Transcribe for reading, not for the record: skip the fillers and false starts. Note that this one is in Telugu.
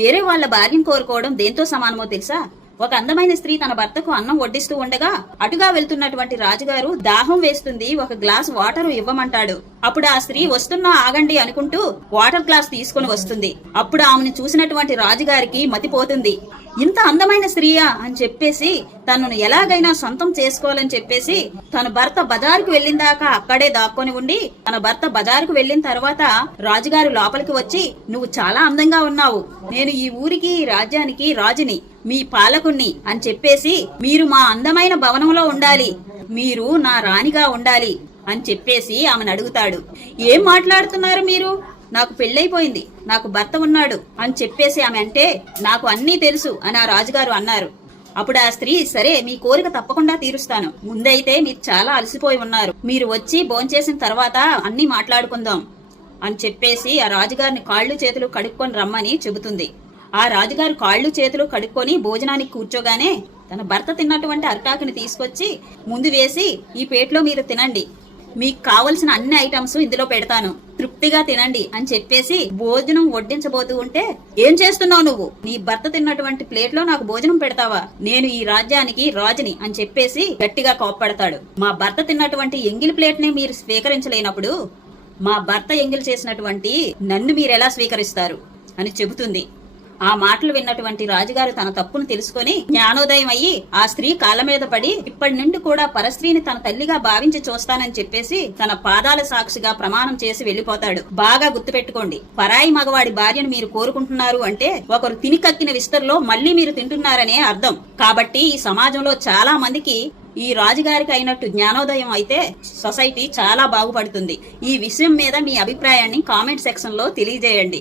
వేరే వాళ్ళ భార్యను కోరుకోవడం దేంతో సమానమో తెలుసా? ఒక అందమైన స్త్రీ తన భర్తకు అన్నం వడ్డిస్తూ ఉండగా అటుగా వెళ్తున్నటువంటి రాజుగారు దాహం వేస్తుంది, ఒక గ్లాస్ వాటర్ ఇవ్వమంటాడు. అప్పుడు ఆ స్త్రీ వస్తున్నా ఆగండి అనుకుంటూ వాటర్ గ్లాస్ తీసుకుని వస్తుంది. అప్పుడు ఆమెను చూసినటువంటి రాజుగారికి మతిపోతుంది. ఇంత అందమైన స్త్రీయా అని చెప్పేసి తనను ఎలాగైనా సొంతం చేసుకోవాలని చెప్పేసి తన భర్త బజారుకు వెళ్ళిందాకా అక్కడే దాక్కొని ఉండి, తన భర్త బజారుకు వెళ్లిన తర్వాత రాజుగారు లోపలికి వచ్చి, నువ్వు చాలా అందంగా ఉన్నావు, నేను ఈ ఊరికి ఈ రాజ్యానికి రాజుని, మీ పాలకుణ్ణి అని చెప్పేసి మీరు మా అందమైన భవనంలో ఉండాలి, మీరు నా రాణిగా ఉండాలి అని చెప్పేసి ఆమెను అడుగుతాడు. ఏం మాట్లాడుతున్నారు మీరు? నాకు పెళ్ళైపోయింది, నాకు భర్త ఉన్నాడు అని చెప్పేసి ఆమె అంటే, నాకు అన్నీ తెలుసు అని ఆ రాజుగారు అన్నారు. అప్పుడు ఆ స్త్రీ, సరే మీ కోరిక తప్పకుండా తీరుస్తాను, ముందైతే మీరు చాలా అలసిపోయి ఉన్నారు, మీరు వచ్చి భోంచేసిన తర్వాత అన్నీ మాట్లాడుకుందాం అని చెప్పేసి ఆ రాజుగారిని కాళ్ళు చేతులు కడుక్కొని రమ్మని చెబుతుంది. ఆ రాజుగారు కాళ్ళు చేతులు కడుక్కొని భోజనానికి కూర్చోగానే తన భర్త తిన్నటువంటి అరిటాకుని తీసుకొచ్చి ముందు వేసి, ఈ ప్లేట్లో మీరు తినండి, మీకు కావలసిన అన్ని ఐటమ్స్ ఇందులో పెడతాను, తృప్తిగా తినండి అని చెప్పేసి భోజనం వడ్డించబోతూ ఉంటే, ఏం చేస్తున్నావు నువ్వు? నీ భర్త తిన్నటువంటి ప్లేట్ లో నాకు భోజనం పెడతావా? నేను ఈ రాజ్యానికి రాజుని అని చెప్పేసి గట్టిగా కోప్పడతాడు. మా భర్త తిన్నటువంటి ఎంగిలి ప్లేట్ ని మీరు స్వీకరించలేనప్పుడు మా భర్త ఎంగిలి చేసినటువంటి నన్ను మీరెలా స్వీకరిస్తారు అని చెబుతుంది. ఆ మాటలు విన్నటువంటి రాజుగారు తన తప్పును తెలుసుకొని జ్ఞానోదయం అయ్యి ఆ స్త్రీ కాళ్ళ మీద పడి, ఇప్పటి నుండి కూడా పరస్త్రీని తన తల్లిగా భావించి చూస్తానని చెప్పేసి తన పాదాల సాక్షిగా ప్రమాణం చేసి వెళ్లిపోతాడు. బాగా గుర్తుపెట్టుకోండి, పరాయి మగవాడి భార్యను మీరు కోరుకుంటున్నారు అంటే ఒకరు తిని కక్కిన విస్తర్లో మళ్లీ మీరు తింటున్నారనే అర్థం. కాబట్టి ఈ సమాజంలో చాలా మందికి ఈ రాజుగారికి అయినట్టు జ్ఞానోదయం అయితే సొసైటీ చాలా బాగుపడుతుంది. ఈ విషయం మీద మీ అభిప్రాయాన్ని కామెంట్ సెక్షన్ లో తెలియజేయండి.